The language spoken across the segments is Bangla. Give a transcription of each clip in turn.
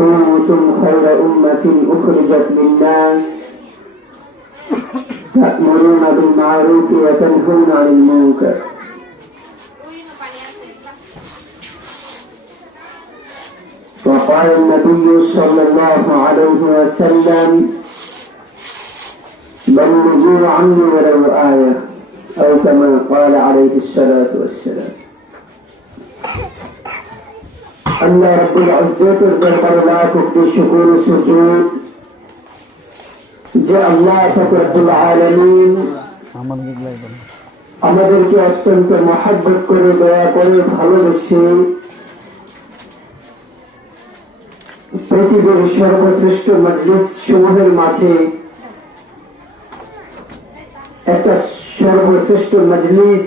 كنتم خير أمة أخرجت للناس تأمرون بالمعروف وتنهون عن المنكر. وقال النبي صلى الله عليه وسلم بلغوا عني ولو آية. أو كما قال عليه الصلاة والسلام. আল্লাহ রব্বুল ইজ্জতের দরবারে লাখ কোটি শুকর সুজুদ। যে আল্লাহ রব্বুল আলামিন আমাদেরকে অত্যন্ত মহাব্বত করে, দয়া করে, ভালোবেসে পৃথিবীর সর্বশ্রেষ্ঠ মজলিস সমূহের মাঝে একটা সর্বশ্রেষ্ঠ মজলিস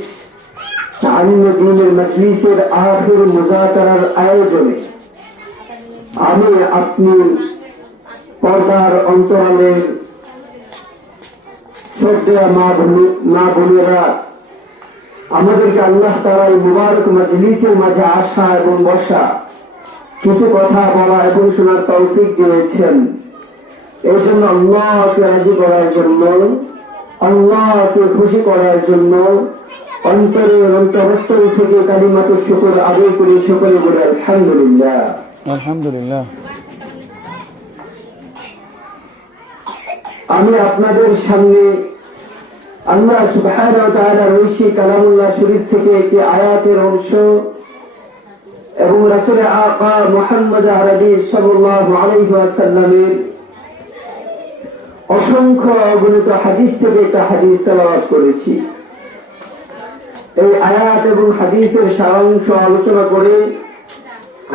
আলিম দিনের মজলিসের আখির মুজাকারার আয়োজনে আমি আপনি পর্দার অন্তরালের শ্রদ্ধা মা বোনেরা আমাদেরকে আল্লাহ এই মুবারক মজলিসের মাঝে আসা এবং বসা কিছু কথা বলা এবং শোনার তৌফিক দিয়েছেন এই জন্য আল্লাহকে রাজি করার জন্য আল্লাহকে খুশি করার জন্য অন্তরের অন্তরস্থল থেকে কালিমাত শুকর আদায় করে সকলে বলে আলহামদুলিল্লাহ। আলহামদুলিল্লাহ। আমি আপনাদের সামনে আল্লাহ সুবহানাহু ওয়া তাআলার ঐশী কালামুল্লাহ শরীফ থেকে একটি আয়াতের অংশ এবং রাসূল আকা মুহাম্মদ আরবি সাল্লাল্লাহু আলাইহি ওয়াসাল্লামের অসংখ্য অগণিত হাদিস থেকে একটা হাদিস তেলাওয়াত করেছি। এই আয়াত এবং হাদিসের সারাংশ আলোচনা করে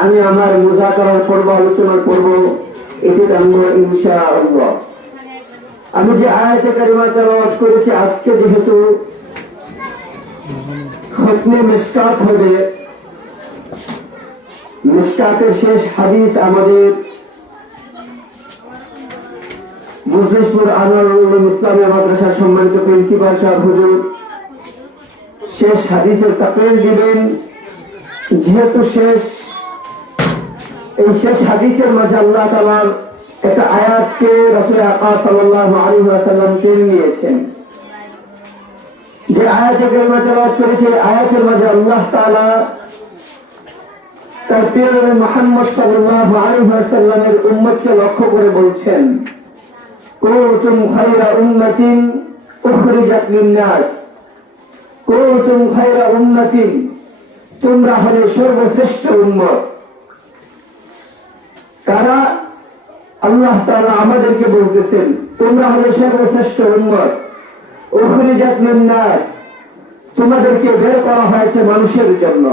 আমি আমার মুজাকারার পর্ব আলোচনা করব, এটি জানব ইনশাআল্লাহ। আমি যে আয়াতে কারিমা তেলাওয়াত করেছি, আজকে যেহেতু খতমে মিসকাত হবে, মিসকাতের শেষ হাদিস আমাদের মুজলিশপুর আনোয়ারুল উলুম ইসলামিয়া মাদ্রাসার সম্মানিত প্রিন্সিপাল সাহেব হুজুর শেষ হাদিসের তাকরির দিবেন। যেহেতু শেষ, এই শেষ হাদিসের মাঝে আল্লাহ তাআলার একটা আয়াতকে রাসূল আকা সাল্লাল্লাহু আলাইহি ওয়াসাল্লাম টেনে নিয়েছেন। যে আয়াতে কারিমা তেলাওয়াত করেছে আয়াতের মাঝে আল্লাহ তালা তার প্রিয় মুহাম্মদ সাল্লাল্লাহু আলাইহি ওয়াসাল্লামের উম্মতকে লক্ষ্য করে বলছেন, কুনতুম খায়রা উম্মাতিন উখরিজাত লিন-নাস। কুনতুম খায়রা উম্মাতিন তোমরা হলে সর্বশ্রেষ্ঠ উম্মত। তারা আল্লাহ তাআলা আমাদেরকে বলতেছেন, তোমরা হলে সর্বশ্রেষ্ঠ উম্মত। উখরিজাত লিন-নাস, তোমাদেরকে বের করা হয়েছে মানুষের জন্য।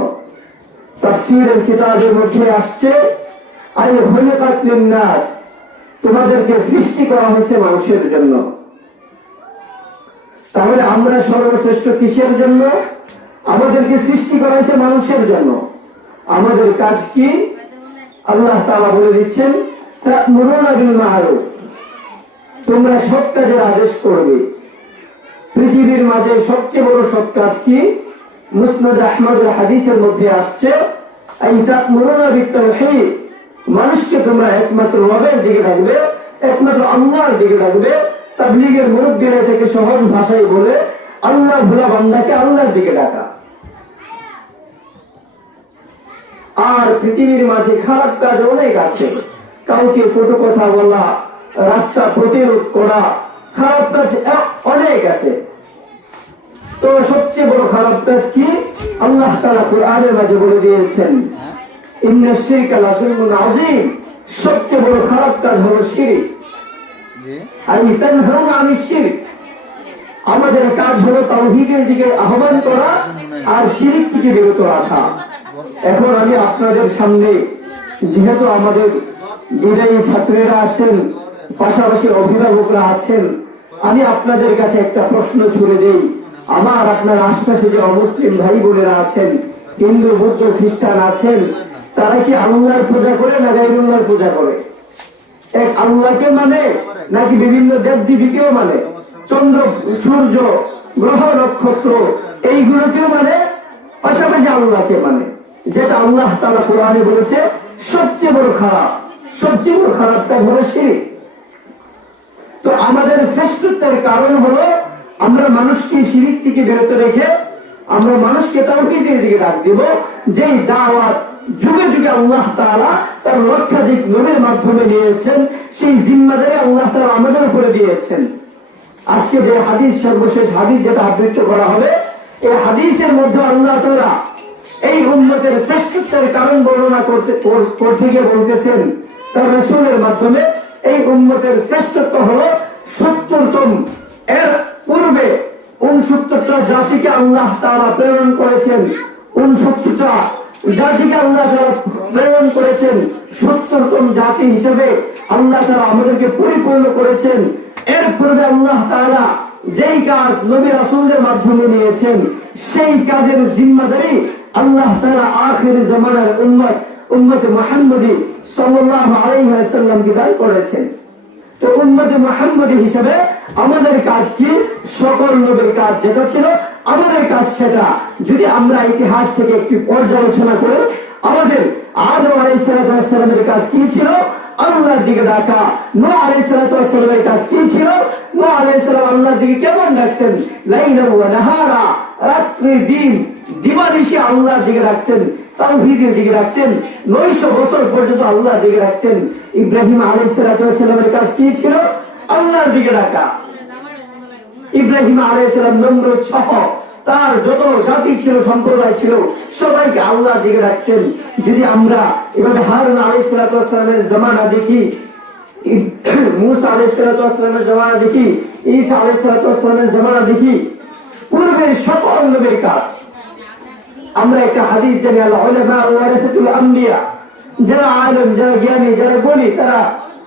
তাফসীরের কিতাবের মধ্যে আসছে আই খলিকাত লিন-নাস, তোমাদেরকে সৃষ্টি করা হয়েছে মানুষের জন্য। তাহলে আমরা সর্বশ্রেষ্ঠ কিসের জন্য? আমাদেরকে সৃষ্টি করা হয়েছে মানুষের জন্য। আমাদের কাজ কি? আল্লাহ তাআলা বলে দিচ্ছেন, তা'মুরুনা বিল মা'রুফ তোমরা সৎ কাজের আদেশ করবে। পৃথিবীর মাঝে সবচেয়ে বড় সৎ কাজ কি? মুসনাদ আহমদের হাদিসের মধ্যে আসছে এই তা'মুরুনা বিত-তাওহীদ মানুষকে তোমরা একমাত্র রবের দিকে রাখবে একমাত্র আল্লাহর দিকে রাখবে তাবলীগের মুরব্বীরা এটাকে সহজ ভাষায় বলে আল্লাহ ভোলা বান্দাকে আল্লাহর দিকে ডাকা। আর পৃথিবীর মাঝে খারাপ কাজ অনেক আছে। কাউকে কটু কথা বলা, রাস্তা প্রতিরোধ করা, খারাপ কাজ অনেক আছে। তো সবচেয়ে বড় খারাপ কাজ কি? আল্লাহ তাআলা কোরআনের মাঝে বলে দিয়েছেন, ইন্না শিরকা লাযুলমুন আযীম। সবচেয়ে বড় খারাপ কাজ হলো শিরক। আর তানহাউনা আনিশ শিরক। আমাদের কাজ হলো তাওহীদের দিকে আহ্বান করা আর শিরিক থেকে বিরত রাখা এখন আমি আপনাদের সামনে, যেহেতু আমাদের বিদায়ী ছাত্রীরা আছেন, পাশাপাশি অভিভাবকরা আছেন, আমি আপনাদের কাছে একটা প্রশ্ন ছুড়ে দেই। আমার আপনার আশপাশে যে অমুসলিম ভাই বোনেরা আছেন, হিন্দু, বৌদ্ধ, খ্রিস্টান আছেন, তারা কি আল্লাহর পূজা করে না গাইরুল্লাহর পূজা করে? এক আল্লাহকে মানে নাকি বিভিন্ন দেব দেবীকেও মানে চন্দ্র, সূর্য, গ্রহ, নক্ষত্র, এইগুলোকেও মানে পাশাপাশি আল্লাহকে মানে যেটা আল্লাহ তালা কোরআনে বলেছে, সবচেয়ে বড় খারাপ, সবচেয়ে বড় খারাপ কাজ হলো শিরিক। তো আমাদের শ্রেষ্ঠত্বের কারণ হলো আমরা মানুষকে শিরিক থেকে বিরত রেখে আমরা মানুষকে তাওহীদের দিকে ডাক দিব, যেই দাওয়াত যুগে যুগে আল্লাহ তাআলা তার লক্ষাধিক নবীর মাধ্যমে নিয়েছেন, সেই জিম্মাদারি আল্লাহ তাআলা আমাদের উপরে দিয়েছেন। আজকে যে হাদিস, সর্বশেষ হাদিস যেটা আবৃত্ত করা হবে, এই হাদিসের মধ্যে আল্লাহ তাআলা এই উম্মতের শ্রেষ্ঠত্বের কারণ বর্ণনা করতে করতে গিয়ে বলতেছেন, তার রসুলের মাধ্যমে এই উম্মতের শ্রেষ্ঠত্ব হলো সত্তরতম, এর পূর্বে উনসত্তরটা জাতিকে আল্লাহ তারা প্রেরণ করেছেন। উনসত্তরটা নিয়েছেন, সেই কাজের জিম্মাদারি আল্লাহ তারা আখির জামানার উম্মত উম্মত মুহাম্মদী সাল্লাল্লাহু আলাইহি ওয়াসাল্লামকে করেছেন। তো উম্মতে মুহাম্মদী হিসেবে আমাদের কাজ কি? সকল নবীর কাজ যেটা ছিল আমাদের কাজ সেটা, যদি আমরা ইতিহাস থেকে একটি পর্যালোচনা করে, আমাদের আদম আলাইসালামের কাজ কি ছিল? আল্লাহর দিকে ডাকা। নো আলাইসালামের কাজ কি ছিল? নো আলাইসালাম আল্লাহর দিকে কেমন ডাকছেন? নাহারা রাত্রি দিন দিবানিশি আল্লাহর দিকে ডাকছেন, তাওহীদের দিকে ডাকছেন, নয়শো বছর পর্যন্ত আল্লাহর দিকে ডাকছেন। ইব্রাহিম আলাইসালামের কাজ কি ছিল? আল্লাহর দিকে ডাকা। ইব্রাহিম আলাইসালাম নমরুদ সহ তার যত জাতি ছিল, সম্প্রদায় ছিল, সবাইকে আল্লাহর দিকে ডাকছেন। যদি আমরা এভাবে হারুন আলাইসালামের জমানা দেখি মুসা আলাইসালামের জমানা দেখি, ঈসা আলাইসালামের জমানা দেখি, পূর্বের সকল নবীর কাজ। আমরা একটা হাদিস জানি আল্লাহ যারা আলেম, যারা জ্ঞানী, যারা বলি, তারা